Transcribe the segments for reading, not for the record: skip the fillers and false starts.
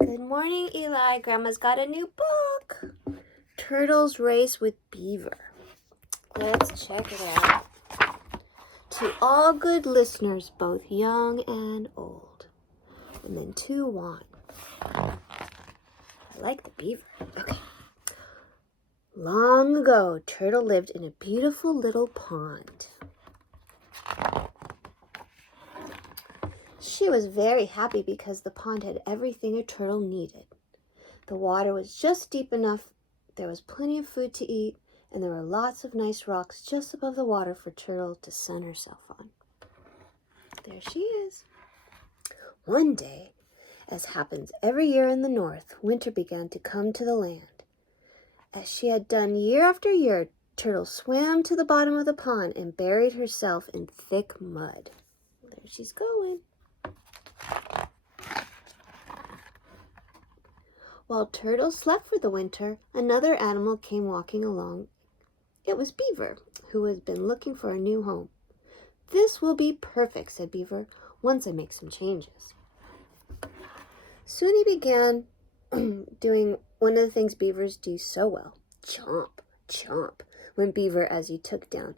Good morning, Eli. Grandma's got a new book. Turtles Race with Beaver. Let's check it out. To all good listeners, both young and old. And then 2-1. I like the beaver. Okay. Long ago, Turtle lived in a beautiful little pond. She was very happy because the pond had everything a turtle needed. The water was just deep enough, there was plenty of food to eat, and there were lots of nice rocks just above the water for Turtle to sun herself on. There she is. One day, as happens every year in the north, winter began to come to the land. As she had done year after year, Turtle swam to the bottom of the pond and buried herself in thick mud. There she's going. While Turtle slept for the winter, another animal came walking along. It was Beaver, who had been looking for a new home. "This will be perfect," said Beaver, "once I make some changes." Soon he began doing one of the things beavers do so well. Chomp, chomp, went Beaver as he took down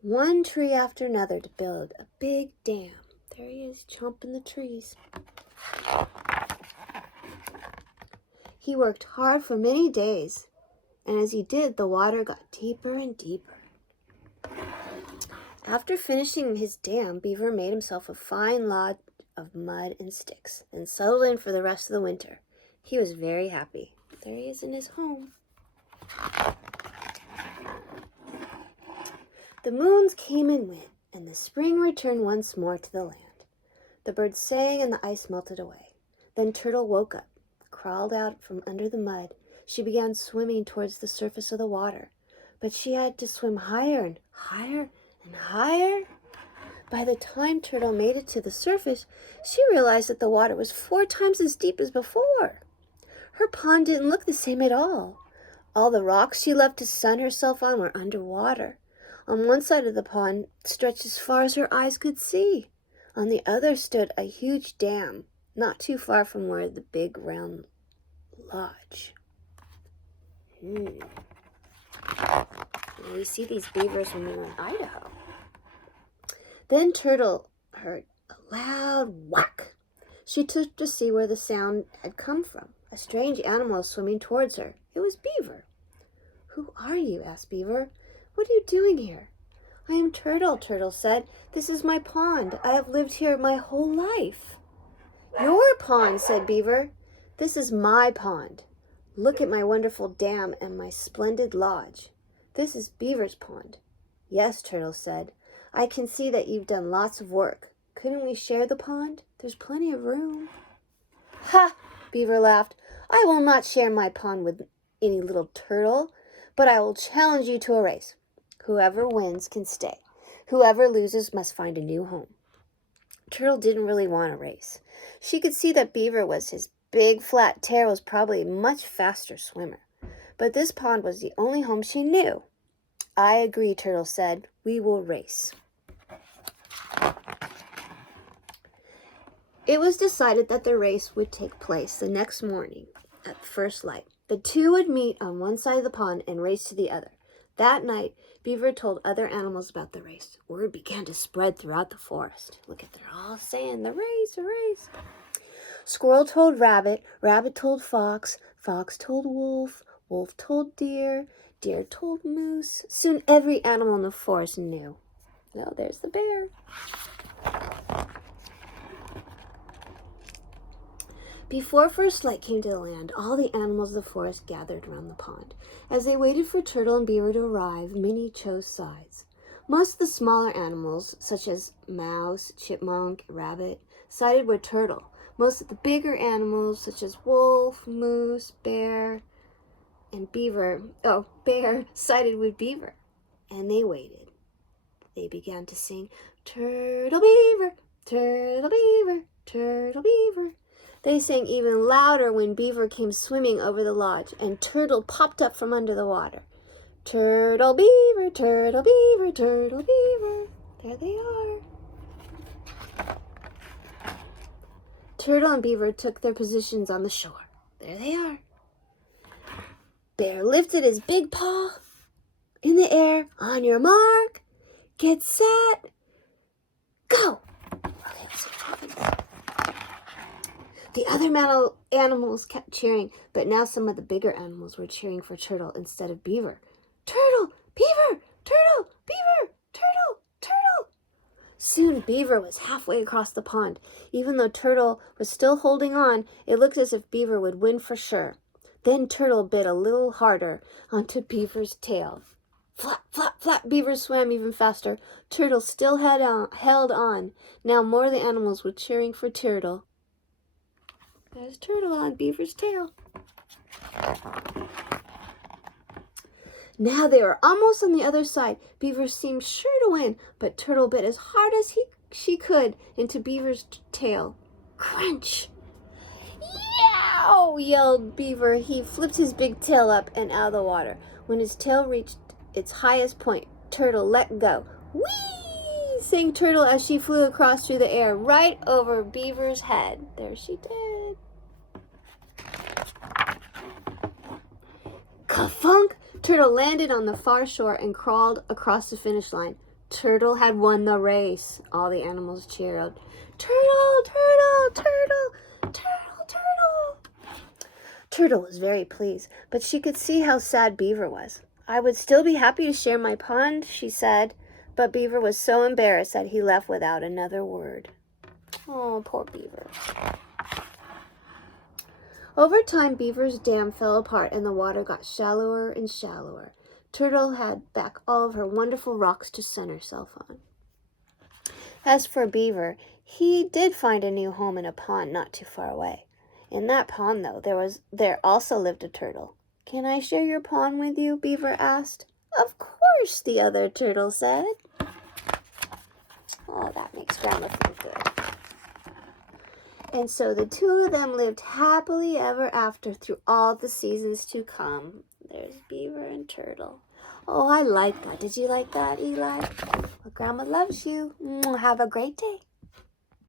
one tree after another to build a big dam. There he is, chomping the trees. He worked hard for many days, and as he did, the water got deeper and deeper. After finishing his dam, Beaver made himself a fine lodge of mud and sticks and settled in for the rest of the winter. He was very happy. There he is in his home. The moons came and went, and the spring returned once more to the land. The birds sang and the ice melted away. Then Turtle woke up, crawled out from under the mud. She began swimming towards the surface of the water, but she had to swim higher and higher and higher. By the time Turtle made it to the surface, she realized that the water was 4 times as deep as before. Her pond didn't look the same at all. All the rocks she loved to sun herself on were underwater. On one side of the pond stretched as far as her eyes could see. On the other stood a huge dam, not too far from where the big round lodge. We see these beavers when we were in Idaho. Then Turtle heard a loud whack. She took to see where the sound had come from. A strange animal was swimming towards her. It was Beaver. "Who are you?" asked Beaver. "What are you doing here?" "I am Turtle," Turtle said. "This is my pond. I have lived here my whole life." "Your pond," said Beaver. "This is my pond. Look at my wonderful dam and my splendid lodge. This is Beaver's pond." "Yes," Turtle said. "I can see that you've done lots of work. Couldn't we share the pond? There's plenty of room." "Ha!" Beaver laughed. "I will not share my pond with any little turtle, but I will challenge you to a race. Whoever wins can stay. Whoever loses must find a new home." Turtle didn't really want a race. She could see that Beaver was his big flat tail was probably a much faster swimmer. But this pond was the only home she knew. "I agree," Turtle said. "We will race." It was decided that the race would take place the next morning at first light. The two would meet on one side of the pond and race to the other. That night, Beaver told other animals about the race. Word began to spread throughout the forest. Look at, they're all saying, "The race, the race." Squirrel told Rabbit, Rabbit told Fox, Fox told Wolf, Wolf told Deer, Deer told Moose. Soon every animal in the forest knew. Oh, there's the bear. Before first light came to the land, all the animals of the forest gathered around the pond. As they waited for Turtle and Beaver to arrive, many chose sides. Most of the smaller animals, such as Mouse, Chipmunk, Rabbit, sided with Turtle. Most of the bigger animals, such as Wolf, Moose, Bear, and Beaver, sided with Beaver. And they waited. They began to sing, "Turtle Beaver, Turtle Beaver, Turtle Beaver." They sang even louder when Beaver came swimming over the lodge and Turtle popped up from under the water. "Turtle Beaver, Turtle Beaver, Turtle Beaver." There they are. Turtle and Beaver took their positions on the shore. There they are. Bear lifted his big paw in the air. On your mark, get set, go. Okay, so what happens? The other animals kept cheering, but now some of the bigger animals were cheering for Turtle instead of Beaver. Turtle, Beaver, Turtle, Beaver, Turtle, Turtle. Soon Beaver was halfway across the pond. Even though Turtle was still holding on, it looked as if Beaver would win for sure. Then Turtle bit a little harder onto Beaver's tail. Flap, flap, flap, Beaver swam even faster. Turtle still held on. Now more of the animals were cheering for Turtle. There's Turtle on Beaver's tail. Now they were almost on the other side. Beaver seemed sure to win, but Turtle bit as hard as she could into Beaver's tail. Crunch! Yow! Yelled Beaver. He flipped his big tail up and out of the water. When his tail reached its highest point, Turtle let go. Whee! Sang Turtle as she flew across through the air, right over Beaver's head. There she did. Ka-funk! Turtle landed on the far shore and crawled across the finish line. Turtle had won the race. All the animals cheered. Turtle, Turtle, Turtle, Turtle, Turtle. Turtle was very pleased, but she could see how sad Beaver was. I would still be happy to share my pond, she said, but Beaver was so embarrassed that he left without another word. Oh, poor Beaver. Over time, Beaver's dam fell apart and the water got shallower and shallower. Turtle had back all of her wonderful rocks to sun herself on. As for Beaver, he did find a new home in a pond not too far away. In that pond, though, there also lived a turtle. Can I share your pond with you? Beaver asked. Of course, the other turtle said. Oh, that makes Grandma feel good. And so the two of them lived happily ever after through all the seasons to come. There's Beaver and Turtle. Oh, I like that. Did you like that, Eli? Well, Grandma loves you. Have a great day.